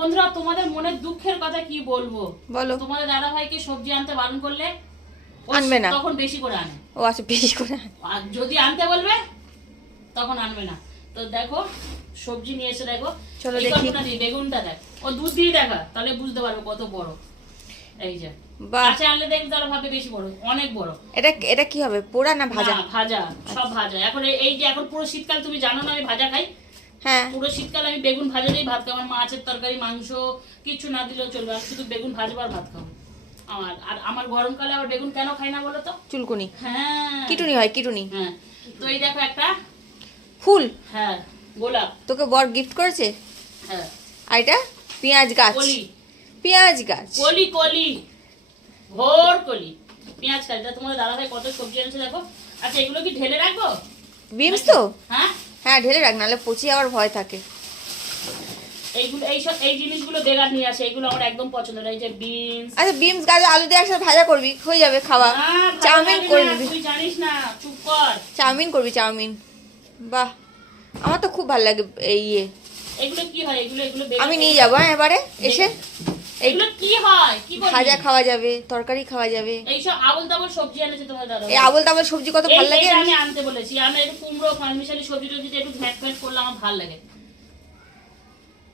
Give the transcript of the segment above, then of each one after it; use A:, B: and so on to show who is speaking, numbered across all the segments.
A: বন্ধুরা তোমাদের মনের দুঃখের কথা কি বলব?
B: বলো।
A: তোমাদের দাদা ভাইকে সবজি আনতে বারণ করলে
B: আনবে না।
A: তখন বেশি করে আনে।
B: ও আচ্ছা বেশি করে
A: আর যদি আনতে বলবে তখন আনবে না। তো দেখো সবজি নিয়ে এসে দেখো।
B: চলো দেখি।
A: বেগুনটা দেখ। ও দুধ দিয়ে দেখা তাহলে বুঝতে পারবে কত বড়। এই যে।
B: বাহ।
A: কাঁচা আনলে দেখবে তাহলে ভাবে বেশি বড় অনেক বড়।
B: এটা এটা কি হবে পোড়া না ভাজা?
A: ভাজা সব ভাজা। এখন এই- এই যে এখন পুরো শীতকাল তুমি জানো না আমি ভাজা খাই।
B: হ্যাঁ।
A: পুরো শীতকাল আমি বেগুন ভাজা দিয়েই ভাত খাব আমার মাছের তরকারি মাংস কিছু না দিলেও চলবে আমি শুধু বেগুন ভাজবার ভাত খাব। আমার আর আমার গরমকালে আবার বেগুন কেন খাই না বলো তো?
B: চুলকুনি।
A: হ্যাঁ।
B: কিটুনি হয় কিটুনি।
A: হ্যাঁ। তো এই দেখো একটা
B: ফুল।
A: হ্যাঁ গোলাপ।
B: তোকে বর গিফট করেছে?
A: হ্যাঁ।
B: আর এটা পেঁয়াজ গাছ।
A: কলি।
B: পেঁয়াজ গাছ।
A: কলি কলি। ভোর কলি। পেঁয়াজ কাজ তোমাদের দাদা ভাই কত সবজি এনেছে দেখো? আচ্ছা এগুলো কি ঢেলে রাখব?
B: বিমস তো?
A: হ্যাঁ?
B: হ্যাঁ ঢেলে রাখ নাহলে পচি আবার ভয় থাকে।
A: এইগুলো এইসব এই জিনিসগুলো বেগার নিয়ে আসে এগুলো আমার একদম পছন্দ না এই যে বিনস।
B: আচ্ছা আলু দিয়ে একসাথে ভাজা করবি হয়ে যাবে খাওয়া। চাউমিন করে নিবি
A: তুই জানিস না চুপ কর।
B: চাউমিন করবি চাউমিন। বাহ আমার তো খুব ভালো লাগে এই ইয়ে।
A: এগুলো কি হয়? এগুলো এগুলো
B: আমি নিয়ে যাব হ্যাঁ। এবারে এসে। এই
A: কি হয়? কি
B: ভাজা খাওয়া যাবে তরকারি খাওয়া যাবে।
A: আবল তাবল সবজি এনেছে তোমার দাদা।
B: এই আবল তাবল সবজি কত ভালো লাগে
A: আমি? আনতে বলেছি। আমি একটু কুমড়ো ফার্মিশালি সবজি টবজি একটু ঘ্যাট ফ্যাট করলে আমার ভালো লাগে।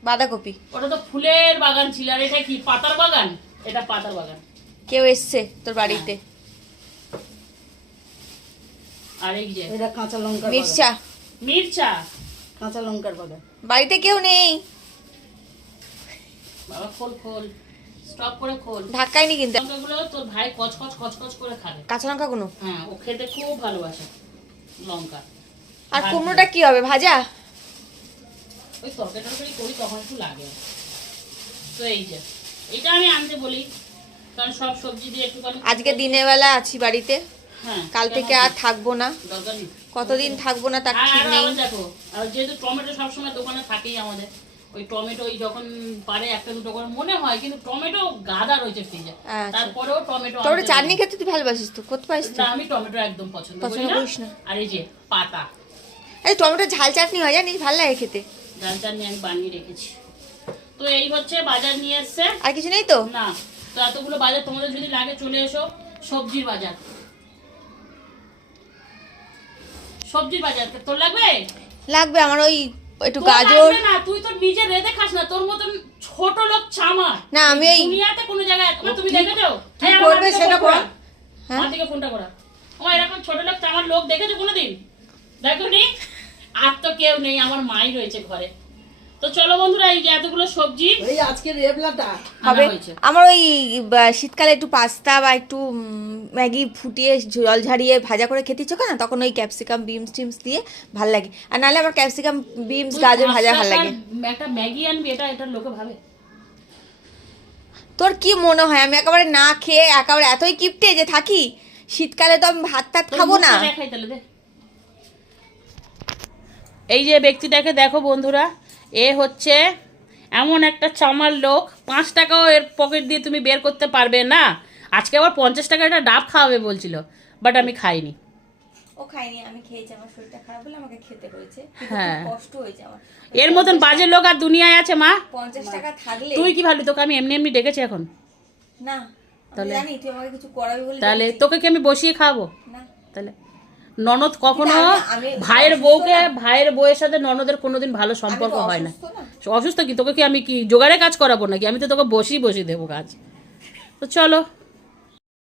B: বাঁধাকপি।
A: ওটা তো ফুলের বাগান ছিল আর এটা কি? পাতার বাগান? এটা পাতার বাগান।
B: কেউ এসছে তোর বাড়িতে?
A: আর যে
C: এটা কাঁচা বাগান।
B: মির্চা।
A: মির্চা?
C: কাঁচা লঙ্কার বাগান।
B: বাড়িতে কেউ নেই?
A: বাবা খোল খোল। স্টপ করে খোল।
B: ধাক্কায়নি কিন্তু।
A: লঙ্কাগুলো তোর ভাই কচকচ কচকচ করে খাবে।
B: কাঁচা লঙ্কা কোনো?
A: হ্যাঁ ও খেতে খুব ভালোবাসে লঙ্কা।
B: আর কুমড়োটা কি হবে ভাজা?
A: ওই তরকারি টরকারি করি তখন একটু লাগে। তো এই যে এটা আমি আনতে বলি কারণ সব সবজি দিয়ে একটুখানি
B: আজকে দিনের বেলা আছি বাড়িতে।
A: হ্যাঁ
B: কাল থেকে আর থাকব না। কতদিন থাকব না তার ঠিক নেই।
A: দেখো আর যেহেতু টমেটো সবসময় দোকানে থাকেই আমাদের ওই টমেটো যখন পারে একটা দুটো করে মনে হয় কিন্তু টমেটো গাদা রয়েছে ফ্রিজে।
B: আচ্ছা।
A: তারপরেও টমেটো
B: তোর চাটনি খেতে তুই ভালোবাসিস তো কত পাইস
A: না আমি টমেটো একদম পছন্দ করি
B: না?
A: না। আর এই যে পাতা।
B: এই টমেটো ঝাল চাটনি হয় জানিস ভালো লাগে খেতে।
A: ঝাল চাটনি আমি বানিয়ে রেখেছি। তো এই হচ্ছে বাজার নিয়ে এসছে।
B: আর কিছু নেই তো?
A: না তো এতগুলো বাজার তোমাদের যদি লাগে চলে এসো সবজির বাজার। সবজির বাজার তোর লাগবে?
B: লাগবে আমার ওই একটু
A: তোর
B: গাজর।
A: না তুই তো নিজে রেঁধে খাস না তোর মতন ছোট লোক চামা
B: না আমি এই
A: দুনিয়াতে কোনো জায়গায় একবার তুমি দেখেছ
C: কি
A: এই
C: করবে
A: থেকে
C: সেটা
A: কর
B: হ্যাঁ?
A: আমার ফোনটা করা। ও এরকম ছোট লোক চামার লোক দেখেছ কোনোদিন? দেখো নি আর তো কেউ নেই আমার মাই রয়েছে ঘরে। তো চলো বন্ধুরা এই যে এতগুলো সবজি
C: এই আজকে রেবলাটা
B: হবে। আমার ওই শীতকালে একটু পাস্তা বা একটু ম্যাগি ফুটিয়ে জল ঝারিয়ে ভাজা করে খেতে ইচ্ছে না তখন ওই ক্যাপসিকাম বিমস টিমস দিয়ে ভালো লাগে। আর নাহলে আমার ক্যাপসিকাম বিমস গাজর ভাজা ভালো লাগে।
A: একটা ম্যাগি আনবি এটা এটা লোকে ভাবে।
B: তোর কি মনে হয়? আমি একেবারে না খেয়ে একেবারে এতই কিপটে যে থাকি? শীতকালে তো আমি ভাত টাত খাব না।
A: এই যে ব্যক্তিটাকে দেখো বন্ধুরা এ হচ্ছে এমন একটা চামার লোক পাঁচ টাকাও এর পকেট দিয়ে তুমি বের করতে পারবে না। আজকে আবার পঞ্চাশ টাকা একটা ডাব খাওয়াবে বলছিল বাট আমি খাইনি।
B: ও খাইনি আমি খেয়েছি আমার শরীরটা খারাপ হলে আমাকে খেতে হয়েছে
A: হ্যাঁ।
B: কষ্ট হয়েছে আমার।
A: এর মতন বাজে লোক আর দুনিয়ায় আছে মা।
B: পঞ্চাশ টাকা থাকলে
A: তুই কি ভাবলি তোকে আমি এমনি এমনি ডেকেছি এখন?
B: না আমি জানি তুই আমাকে কিছু করাবি বলে
A: তাহলে তোকে কি আমি বসিয়ে খাওয়াবো?
B: না।
A: তাহলে ননদ কখনো ভাইয়ের বউকে ভাইয়ের বউয়ের সাথে ননদের কোনোদিন ভালো সম্পর্ক হয় না।
B: অসুস্থ
A: কি? তোকে কি আমি কি জোগাড়ে কাজ করাবো নাকি? আমি তো তোকে বসি বসি দেবো কাজ। তো চলো।